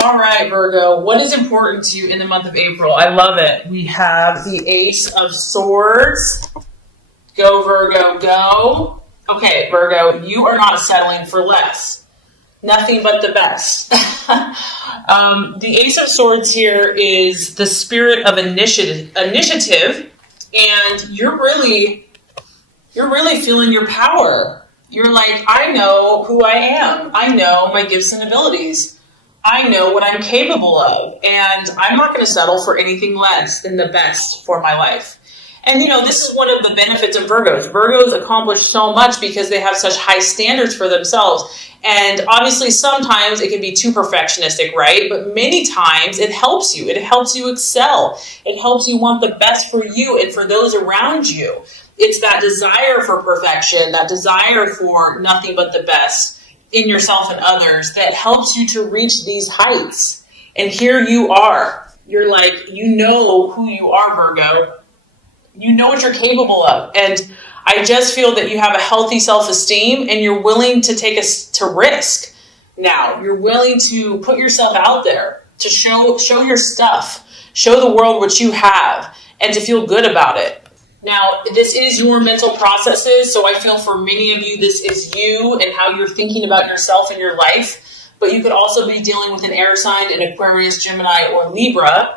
All right, Virgo, what is important to you in the month of April? I love it. We have the Ace of Swords. Go, Virgo, go. Okay, Virgo, you are not settling for less. Nothing but the best. The Ace of Swords here is the spirit of initiative, and you're really feeling your power. You're like, I know who I am. I know my gifts and abilities. I know what I'm capable of, and I'm not going to settle for anything less than the best for my life. And, this is one of the benefits of Virgos. Virgos accomplish so much because they have such high standards for themselves. And obviously, sometimes it can be too perfectionistic, right? But many times it helps you. It helps you excel. It helps you want the best for you and for those around you. It's that desire for perfection, that desire for nothing but the best in yourself and others that helps you to reach these heights. And here you are. You're like, you know who you are, Virgo. You know what you're capable of. And I just feel that you have a healthy self-esteem and you're willing to take to risk. Now, you're willing to put yourself out there, to show your stuff, show the world what you have, and to feel good about it. Now, this is your mental processes, so I feel for many of you, this is you and how you're thinking about yourself and your life. But you could also be dealing with an air sign, an Aquarius, Gemini, or Libra.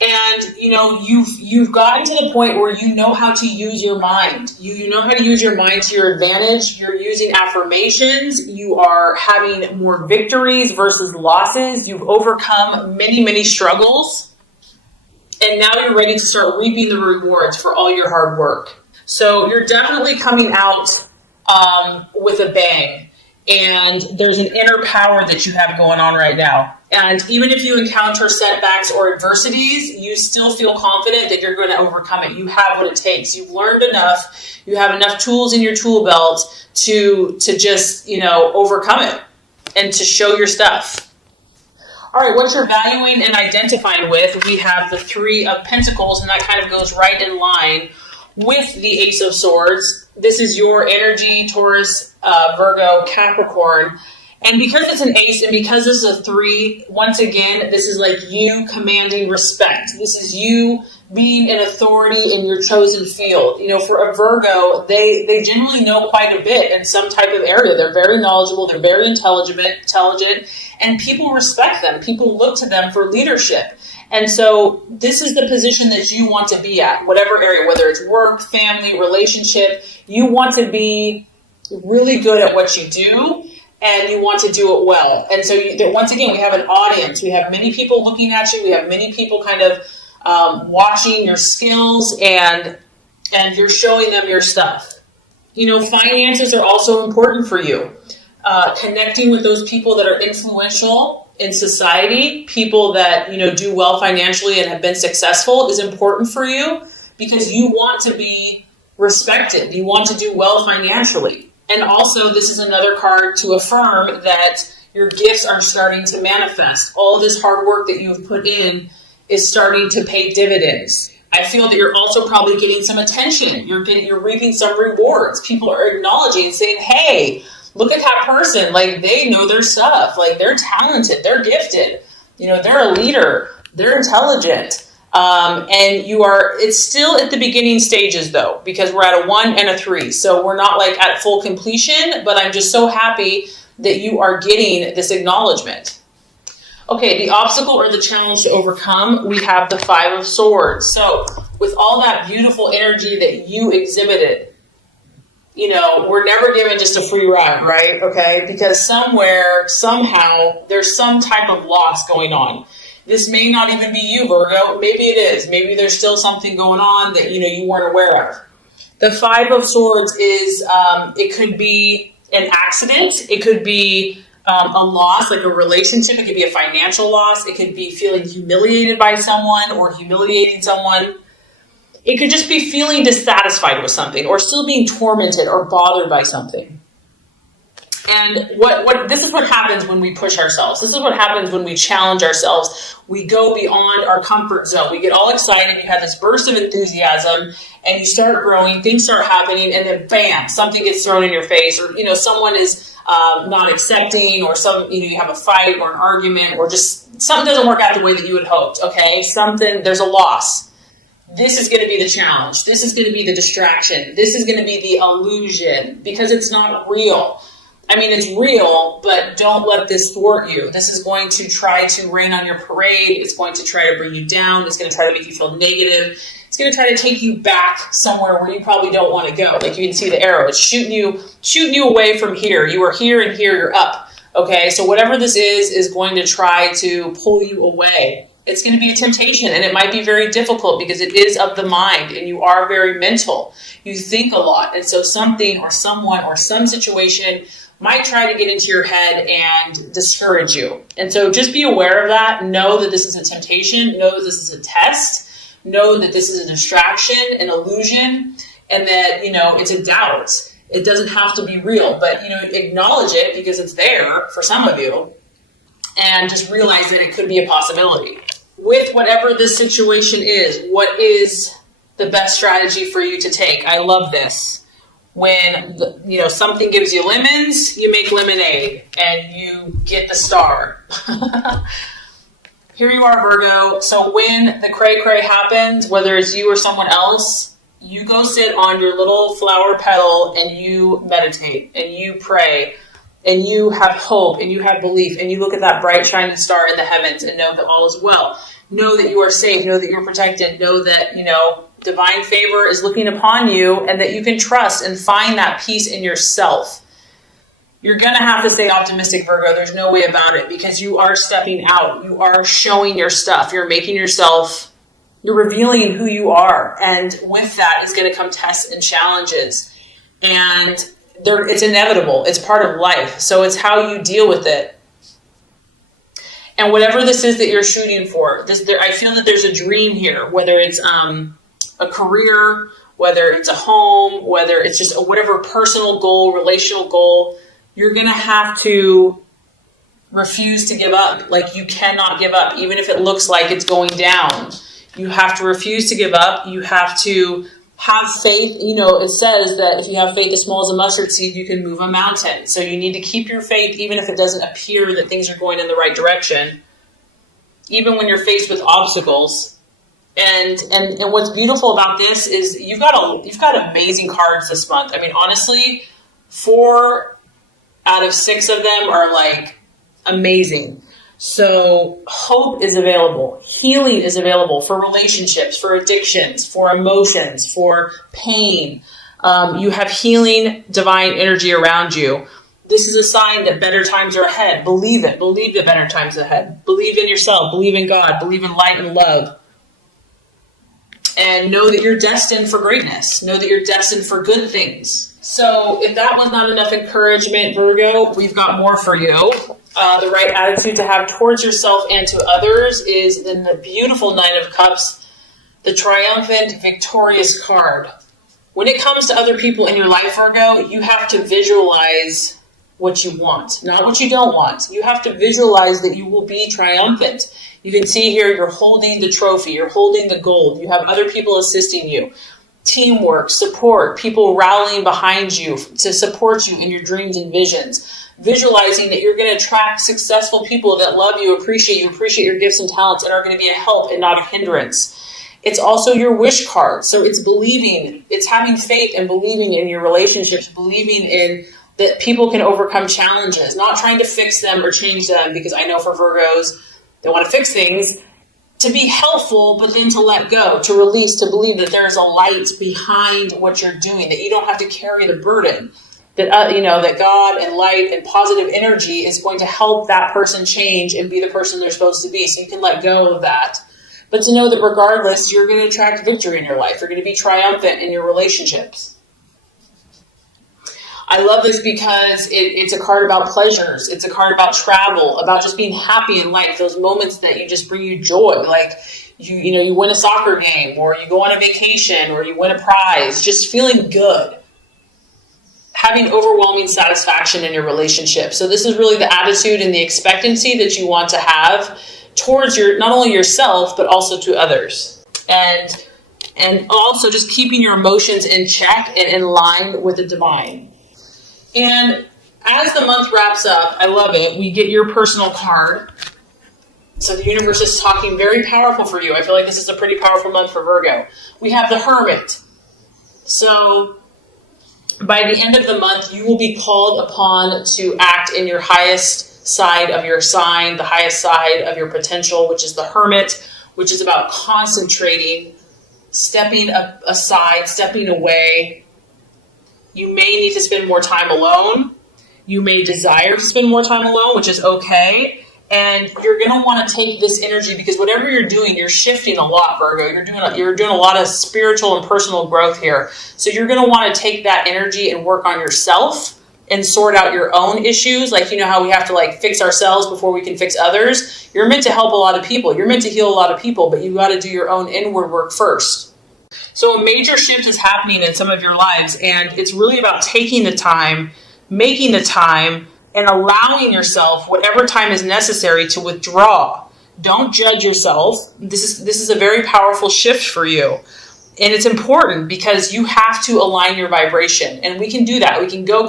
And, you've gotten to the point where you know how to use your mind. You know how to use your mind to your advantage. You're using affirmations. You are having more victories versus losses. You've overcome many, many struggles. And now you're ready to start reaping the rewards for all your hard work. So you're definitely coming out with a bang. And there's an inner power that you have going on right now. And even if you encounter setbacks or adversities, you still feel confident that you're going to overcome it. You have what it takes. You've learned enough. You have enough tools in your tool belt to just, overcome it and to show your stuff. All right, what you're valuing and identifying with, we have the Three of Pentacles, and that kind of goes right in line with the Ace of Swords. This is your energy, Taurus, Virgo, Capricorn. And because it's an ace and because this is a 3, once again, this is like you commanding respect. This is you being an authority in your chosen field. For a Virgo, they generally know quite a bit in some type of area. They're very knowledgeable. They're very intelligent, and people respect them. People look to them for leadership. And so this is the position that you want to be at, whatever area, whether it's work, family, relationship. You want to be really good at what you do. And you want to do it well. And so once again, we have an audience. We have many people looking at you. We have many people kind of watching your skills, and you're showing them your stuff. Finances are also important for you. Connecting with those people that are influential in society, people that, do well financially and have been successful is important for you because you want to be respected. You want to do well financially. And also, this is another card to affirm that your gifts are starting to manifest. All this hard work that you've put in is starting to pay dividends. I feel that you're also probably getting some attention. You're reaping some rewards. People are acknowledging and saying, hey, look at that person. Like, they know their stuff. Like, they're talented. They're gifted. They're a leader. They're intelligent. And it's still at the beginning stages though, because we're at a 1 and a 3. So we're not like at full completion, but I'm just so happy that you are getting this acknowledgement. Okay, the obstacle or the challenge to overcome, we have the 5 of Swords. So with all that beautiful energy that you exhibited, we're never given just a free ride, right? Okay, because somewhere, somehow, there's some type of loss going on. This may not even be you, Virgo. Maybe it is. Maybe there's still something going on that, you weren't aware of. The 5 of Swords is, it could be an accident. It could be a loss, like a relationship. It could be a financial loss. It could be feeling humiliated by someone or humiliating someone. It could just be feeling dissatisfied with something or still being tormented or bothered by something. And this is what happens when we push ourselves. This is what happens when we challenge ourselves. We go beyond our comfort zone. We get all excited. You have this burst of enthusiasm and you start growing. Things start happening and then bam, something gets thrown in your face, or, someone is not accepting, or you have a fight or an argument, or just, something doesn't work out the way that you had hoped, okay? There's a loss. This is going to be the challenge. This is going to be the distraction. This is going to be the illusion, because it's not real. I mean, it's real, but don't let this thwart you. This is going to try to rain on your parade. It's going to try to bring you down. It's going to try to make you feel negative. It's going to try to take you back somewhere where you probably don't want to go. Like you can see the arrow. It's shooting you away from here. You are here and here. You're up. Okay, so whatever this is going to try to pull you away. It's going to be a temptation, and it might be very difficult because it is of the mind, and you are very mental. You think a lot, and so something or someone or some situation might try to get into your head and discourage you. And so just be aware of that. Know that this is a temptation. Know that this is a test. Know that this is a distraction, an illusion, and that, it's a doubt. It doesn't have to be real, but, acknowledge it because it's there for some of you, and just realize that it could be a possibility. With whatever this situation is, what is the best strategy for you to take? I love this. When, something gives you lemons, you make lemonade, and you get the star. Here you are, Virgo. So when the cray-cray happens, whether it's you or someone else, you go sit on your little flower petal and you meditate and you pray and you have hope and you have belief and you look at that bright shining star in the heavens and know that all is well. Know that you are safe. Know that you're protected. Know that, divine favor is looking upon you and that you can trust and find that peace in yourself. You're going to have to stay optimistic, Virgo. There's no way about it because you are stepping out. You are showing your stuff. You're revealing who you are. And with that is going to come tests and challenges. And it's inevitable. It's part of life. So it's how you deal with it. And whatever this is that you're shooting for, I feel that there's a dream here, whether it's a career, whether it's a home, whether it's just whatever personal goal, relational goal, you're going to have to refuse to give up. Like you cannot give up, even if it looks like it's going down. You have to refuse to give up. You have to have faith. It says that if you have faith as small as a mustard seed, you can move a mountain. So you need to keep your faith, even if it doesn't appear that things are going in the right direction, even when you're faced with obstacles. And what's beautiful about this is you've got amazing cards this month. I mean, honestly, 4 out of 6 of them are like amazing. So hope is available. Healing is available for relationships, for addictions, for emotions, for pain. You have healing divine energy around you. This is a sign that better times are ahead. Believe it. Believe that better times are ahead. Believe in yourself. Believe in God. Believe in light and love. And know that you're destined for greatness. Know that you're destined for good things. So if that was not enough encouragement, Virgo, we've got more for you. The right attitude to have towards yourself and to others is in the beautiful Nine of Cups, the triumphant, victorious card. When it comes to other people in your life, Virgo, you have to visualize what you want, not what you don't want. You have to visualize that you will be triumphant. You can see here you're holding the trophy, you're holding the gold, you have other people assisting you. Teamwork, support, people rallying behind you to support you in your dreams and visions. Visualizing that you're going to attract successful people that love you, appreciate your gifts and talents, and are going to be a help and not a hindrance. It's also your wish card. So it's believing, it's having faith and believing in your relationships, believing in that people can overcome challenges, not trying to fix them or change them, because I know for Virgos, they want to fix things, to be helpful, but then to let go, to release, to believe that there's a light behind what you're doing, that you don't have to carry the burden, that, that God and light and positive energy is going to help that person change and be the person they're supposed to be. So you can let go of that. But to know that regardless, you're going to attract victory in your life. You're going to be triumphant in your relationships. I love this because it's a card about pleasures. It's a card about travel, about just being happy in life, those moments that you just bring you joy. Like, you win a soccer game, or you go on a vacation, or you win a prize, just feeling good. Having overwhelming satisfaction in your relationship. So this is really the attitude and the expectancy that you want to have towards not only yourself, but also to others. And also just keeping your emotions in check and in line with the divine. And as the month wraps up, I love it, we get your personal card. So the universe is talking very powerful for you. I feel like this is a pretty powerful month for Virgo. We have the Hermit. So by the end of the month, you will be called upon to act in your highest side of your sign, the highest side of your potential, which is the Hermit, which is about concentrating, stepping aside, stepping away. You may need to spend more time alone. You may desire to spend more time alone, which is okay. And you're going to want to take this energy because whatever you're doing, you're shifting a lot, Virgo. You're doing a lot of spiritual and personal growth here. So you're going to want to take that energy and work on yourself and sort out your own issues. Like, you know how we have to like fix ourselves before we can fix others? You're meant to help a lot of people. You're meant to heal a lot of people, but you got to do your own inward work first. So a major shift is happening in some of your lives, and it's really about taking the time, making the time, and allowing yourself whatever time is necessary to withdraw. Don't judge yourself. This is a very powerful shift for you. And it's important because you have to align your vibration. And we can do that. We can go.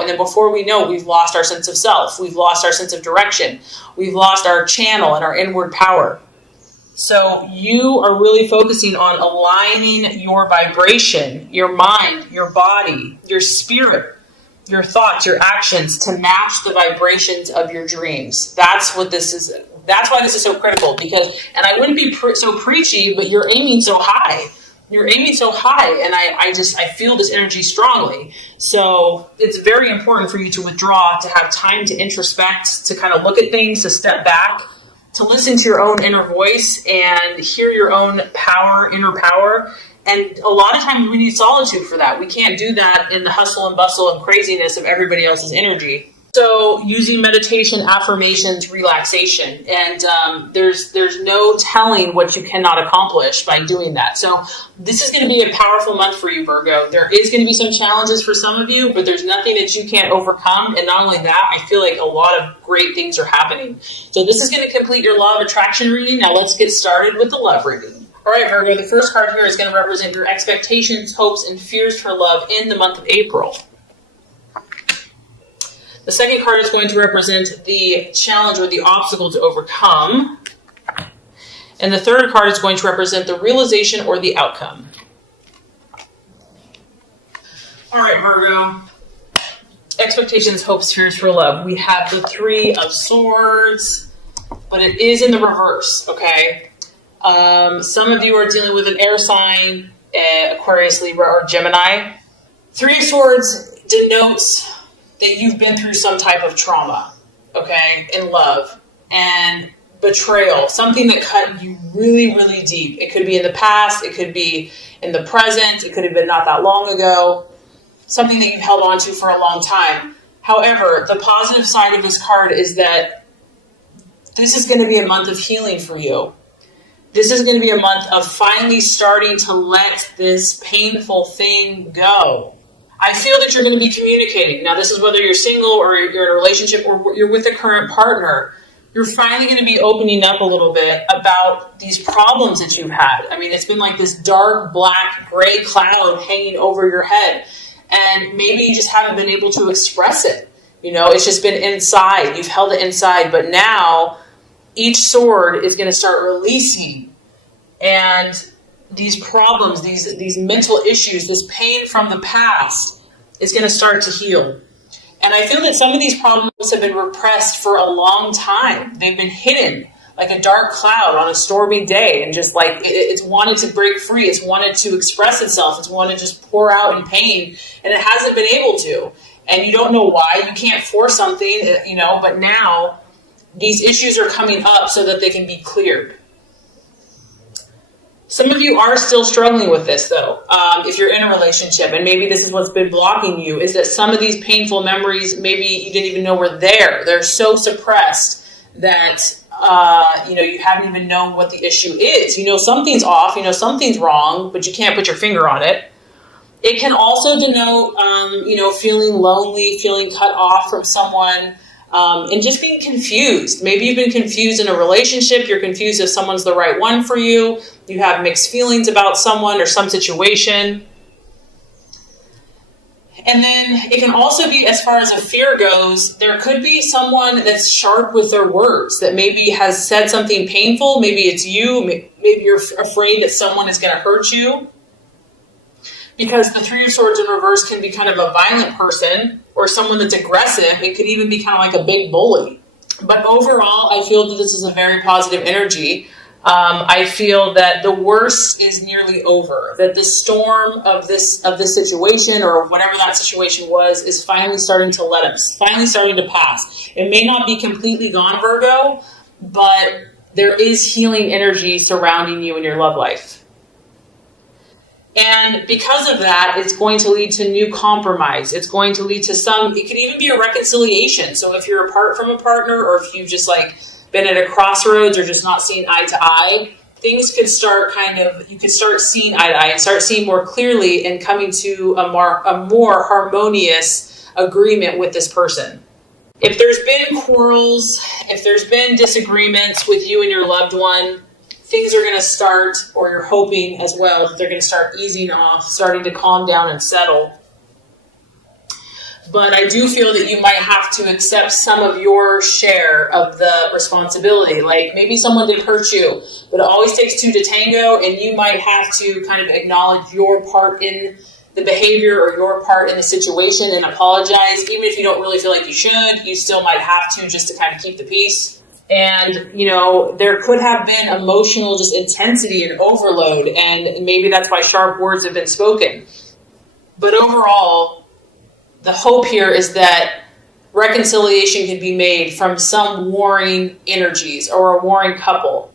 And then before we know, we've lost our sense of self. We've lost our sense of direction. We've lost our channel and our inward power. So you are really focusing on aligning your vibration, your mind, your body, your spirit, your thoughts, your actions to match the vibrations of your dreams. That's what this is. That's why this is so critical and I wouldn't be so preachy, but you're aiming so high. You're aiming so high, and I feel this energy strongly. So it's very important for you to withdraw, to have time to introspect, to kind of look at things, to step back, to listen to your own inner voice and hear your own power, inner power. And a lot of times we need solitude for that. We can't do that in the hustle and bustle and craziness of everybody else's energy. So using meditation, affirmations, relaxation, and there's no telling what you cannot accomplish by doing that. So this is going to be a powerful month for you, Virgo. There is going to be some challenges for some of you, but there's nothing that you can't overcome. And not only that, I feel like a lot of great things are happening. So this is going to complete your law of attraction reading. Now let's get started with the love reading. All right, Virgo, the first card here is going to represent your expectations, hopes, and fears for love in the month of April. The second card is going to represent the challenge or the obstacle to overcome. And the third card is going to represent the realization or the outcome. All right, Virgo. Expectations, hopes, fears for love. We have the Three of Swords, but it is in the reverse, okay? Some of you are dealing with an air sign, Aquarius, Libra, or Gemini. Three of Swords denotes that you've been through some type of trauma, okay, in love, and betrayal, something that cut you really, really deep. It could be in the past, it could be in the present, it could have been not that long ago, something that you've held on to for a long time. However, the positive side of this card is that this is going to be a month of healing for you. This is going to be a month of finally starting to let this painful thing go. I feel that you're going to be communicating. Now, this is whether you're single or you're in a relationship or you're with a current partner. You're finally going to be opening up a little bit about these problems that you've had. I mean, it's been like this dark, black, gray cloud hanging over your head. And maybe you just haven't been able to express it. You know, it's just been inside. You've held it inside. But now, each sword is going to start releasing. And these problems, these mental issues, this pain from the past is going to start to heal. And I feel that some of these problems have been repressed for a long time. They've been hidden like a dark cloud on a stormy day, and just like it's wanted to break free. It's wanted to express itself. It's wanted to just pour out in pain, and it hasn't been able to. And you don't know why. You can't force something, you know, but now these issues are coming up so that they can be cleared. Some of you are still struggling with this, though, if you're in a relationship, and maybe this is what's been blocking you, is that some of these painful memories, maybe you didn't even know were there. They're so suppressed that, you haven't even known what the issue is. You know something's off, you know something's wrong, but you can't put your finger on it. It can also denote, feeling lonely, feeling cut off from someone, and just being confused. Maybe you've been confused in a relationship. You're confused if someone's the right one for you. You have mixed feelings about someone or some situation. And then it can also be, as far as a fear goes, there could be someone that's sharp with their words, that maybe has said something painful. Maybe it's you. Maybe you're afraid that someone is going to hurt you. Because the Three of Swords in reverse can be kind of a violent person or someone that's aggressive. It could even be kind of like a big bully. But overall, I feel that this is a very positive energy. I feel that the worst is nearly over, that the storm of this situation or whatever that situation was is finally starting to pass. It may not be completely gone, Virgo, but there is healing energy surrounding you in your love life. And because of that, it's going to lead to new compromise. It's going to lead to it could even be a reconciliation. So if you're apart from a partner, or if you've just been at a crossroads or just not seeing eye to eye, things could start you could start seeing eye to eye and start seeing more clearly and coming to a more harmonious agreement with this person. If there's been quarrels, if there's been disagreements with you and your loved one, things are going to start, or you're hoping as well, that they're going to start easing off, starting to calm down and settle. But I do feel that you might have to accept some of your share of the responsibility. Like maybe someone did hurt you, but it always takes two to tango, and you might have to kind of acknowledge your part in the behavior or your part in the situation and apologize. Even if you don't really feel like you should, you still might have to, just to kind of keep the peace. And, there could have been emotional just intensity and overload, and maybe that's why sharp words have been spoken. But overall, the hope here is that reconciliation can be made from some warring energies or a warring couple.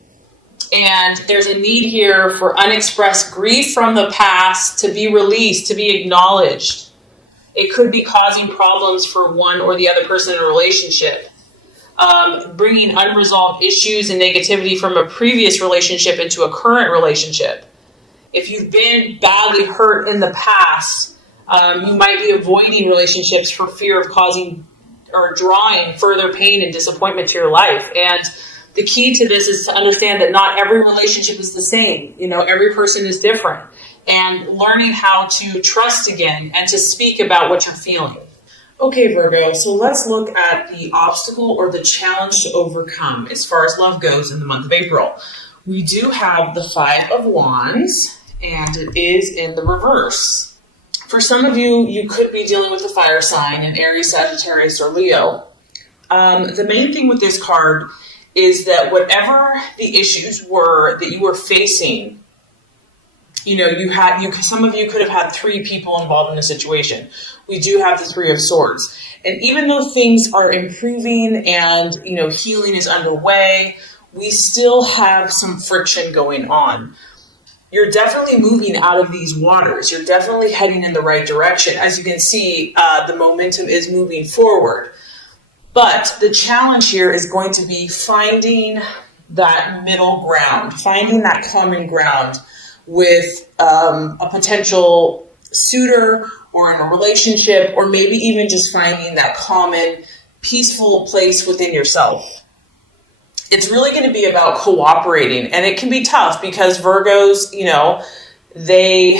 And there's a need here for unexpressed grief from the past to be released, to be acknowledged. It could be causing problems for one or the other person in a relationship. Bringing unresolved issues and negativity from a previous relationship into a current relationship. If you've been badly hurt in the past, you might be avoiding relationships for fear of causing or drawing further pain and disappointment to your life. And the key to this is to understand that not every relationship is the same. Every person is different. And learning how to trust again and to speak about what you're feeling. Okay, Virgo, so let's look at the obstacle or the challenge to overcome as far as love goes in the month of April. We do have the Five of Wands, and it is in the reverse. For some of you, you could be dealing with a fire sign in Aries, Sagittarius, or Leo. The main thing with this card is that whatever the issues were that you were facing, some of you could have had three people involved in a situation. We do have the Three of Swords. And even though things are improving and, healing is underway, we still have some friction going on. You're definitely moving out of these waters. You're definitely heading in the right direction. As you can see, the momentum is moving forward. But the challenge here is going to be finding that middle ground, finding that common ground with a potential suitor or in a relationship, or maybe even just finding that common, peaceful place within yourself. It's really going to be about cooperating, and it can be tough because Virgos, they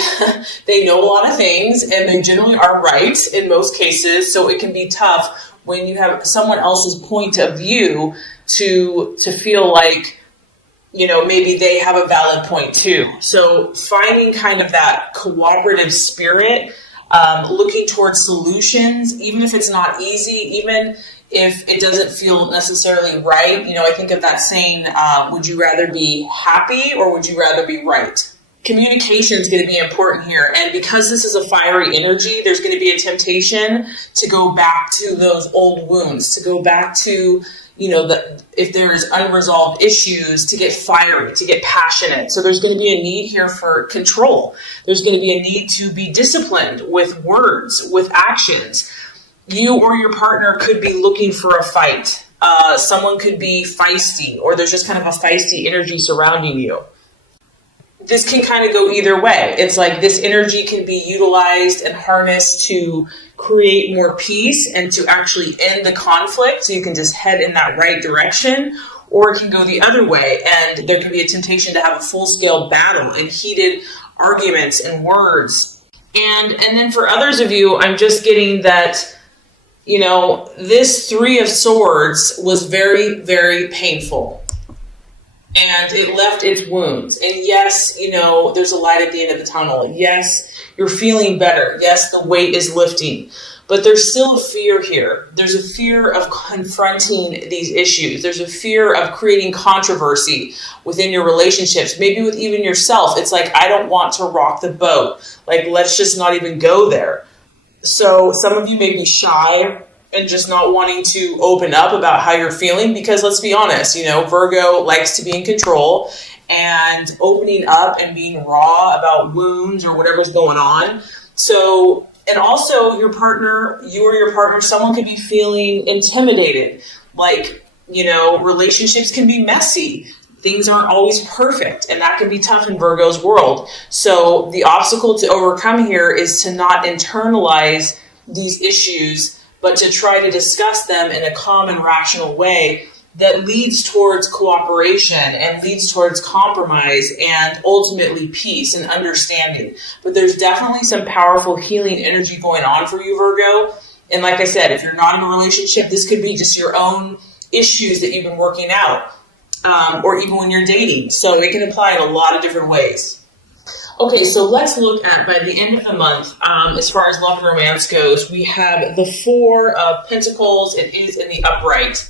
know a lot of things, and they generally are right in most cases, so it can be tough when you have someone else's point of view to feel like, maybe they have a valid point too. So finding kind of that cooperative spirit, looking towards solutions, even if it's not easy, even if it doesn't feel necessarily right. I think of that saying, would you rather be happy or would you rather be right? Communication is going to be important here. And because this is a fiery energy, there's going to be a temptation to go back to those old wounds, to go back to, if there's unresolved issues, to get fiery, to get passionate. So there's going to be a need here for control. There's going to be a need to be disciplined with words, with actions. You or your partner could be looking for a fight. Someone could be feisty, or there's just kind of a feisty energy surrounding you. This can kind of go either way. It's like this energy can be utilized and harnessed to create more peace and to actually end the conflict, so you can just head in that right direction, or it can go the other way, and there can be a temptation to have a full-scale battle and heated arguments and words. And then for others of you, I'm just getting that, this Three of Swords was very, very painful. And it left its wounds. And yes, there's a light at the end of the tunnel. Yes, you're feeling better. Yes, the weight is lifting. But there's still a fear here. There's a fear of confronting these issues. There's a fear of creating controversy within your relationships, maybe with even yourself. It's like, I don't want to rock the boat. Like, let's just not even go there. So some of you may be shy and just not wanting to open up about how you're feeling because, let's be honest, Virgo likes to be in control, and opening up and being raw about wounds or whatever's going on. So, and also you or your partner, someone could be feeling intimidated. Like, relationships can be messy. Things aren't always perfect, and that can be tough in Virgo's world. So the obstacle to overcome here is to not internalize these issues, but to try to discuss them in a calm and rational way that leads towards cooperation and leads towards compromise and ultimately peace and understanding. But there's definitely some powerful healing energy going on for you, Virgo. And like I said, if you're not in a relationship, this could be just your own issues that you've been working out, or even when you're dating. So it can apply in a lot of different ways. Okay, so let's look at, by the end of the month, as far as love and romance goes, we have the Four of Pentacles. It is in the upright.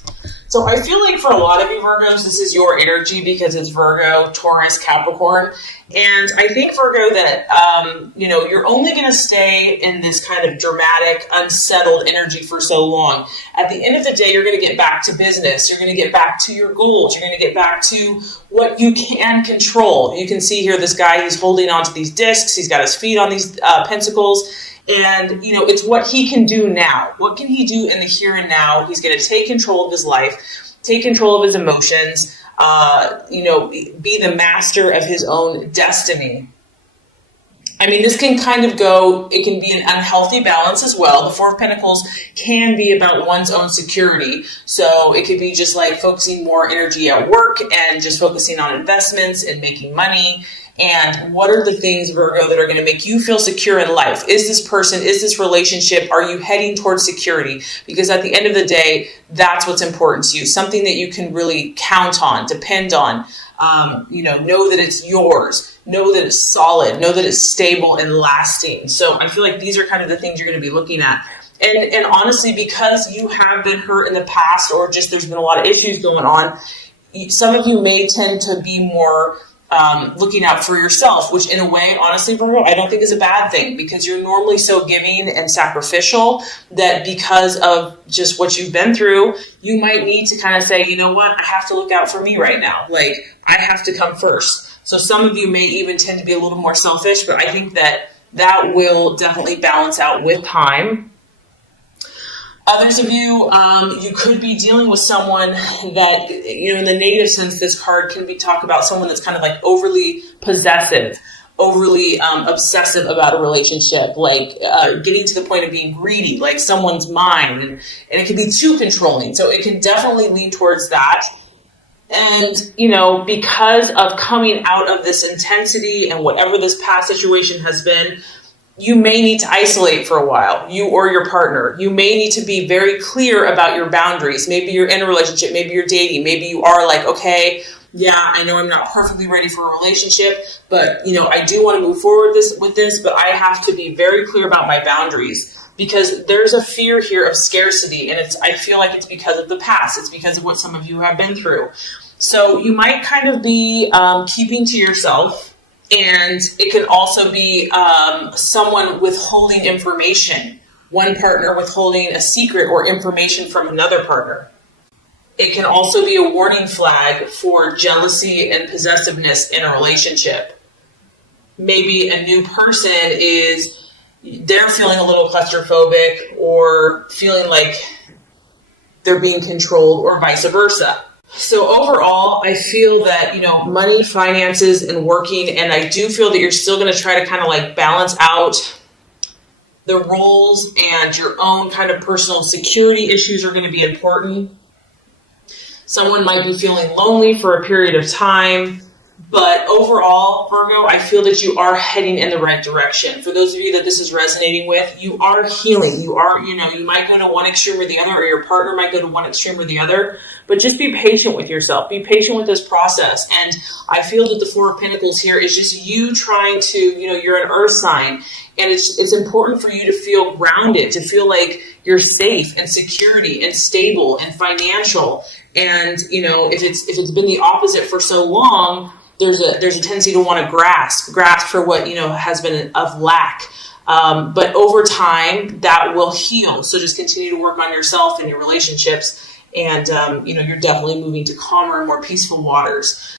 So I feel like for a lot of you Virgos, this is your energy because it's Virgo, Taurus, Capricorn. And I think, Virgo, that, you're only going to stay in this kind of dramatic, unsettled energy for so long. At the end of the day, you're going to get back to business. You're going to get back to your goals. You're going to get back to what you can control. You can see here this guy, he's holding onto these discs. He's got his feet on these pentacles. And, it's what he can do now. What can he do in the here and now? He's going to take control of his life, take control of his emotions, be the master of his own destiny. I mean, this can kind of it can be an unhealthy balance as well. The Four of Pentacles can be about one's own security. So it could be just like focusing more energy at work and just focusing on investments and making money. And what are the things, Virgo, that are going to make you feel secure in life? Is this person, is this relationship, are you heading towards security? Because at the end of the day, that's what's important to you. Something that you can really count on, depend on, know that it's yours, know that it's solid, know that it's stable and lasting. So I feel like these are kind of the things you're going to be looking at. And honestly, because you have been hurt in the past, or just there's been a lot of issues going on, some of you may tend to be more looking out for yourself, which in a way, honestly, Virgo, I don't think is a bad thing, because you're normally so giving and sacrificial that because of just what you've been through, you might need to kind of say, you know what, I have to look out for me right now. Like, I have to come first. So some of you may even tend to be a little more selfish, but I think that will definitely balance out with time. Others of you, you could be dealing with someone that, in the negative sense, this card can be talk about someone that's kind of like overly possessive, overly obsessive about a relationship, like getting to the point of being greedy, like someone's mind, and it can be too controlling. So it can definitely lean towards that. And, because of coming out of this intensity and whatever this past situation has been, you may need to isolate for a while, you or your partner. You may need to be very clear about your boundaries. Maybe you're in a relationship, maybe you're dating, maybe you are like, okay, yeah, I know I'm not perfectly ready for a relationship, but, I do want to move forward with this, but I have to be very clear about my boundaries, because there's a fear here of scarcity, and I feel like it's because of the past. It's because of what some of you have been through. So you might kind of be keeping to yourself. And it can also be someone withholding information, one partner withholding a secret or information from another partner. It can also be a warning flag for jealousy and possessiveness in a relationship. Maybe a new person they're feeling a little claustrophobic or feeling like they're being controlled, or vice versa. So overall, I feel that, money, finances, and working, and I do feel that you're still going to try to kind of like balance out the roles, and your own kind of personal security issues are going to be important. Someone might be feeling lonely for a period of time, But overall, Virgo, I feel that you are heading in the right direction. For those of you that this is resonating with, you are healing. You are, you might go to one extreme or the other, or your partner might go to one extreme or the other, but just be patient with yourself. Be patient with this process. And I feel that the Four of Pentacles here is just you trying to, you're an earth sign, and it's important for you to feel grounded, to feel like you're safe and security and stable and financial. And, if it's been the opposite for so long, there's a tendency to want to grasp for what, has been of lack. But over time that will heal. So just continue to work on yourself and your relationships. And, you're definitely moving to calmer and more peaceful waters.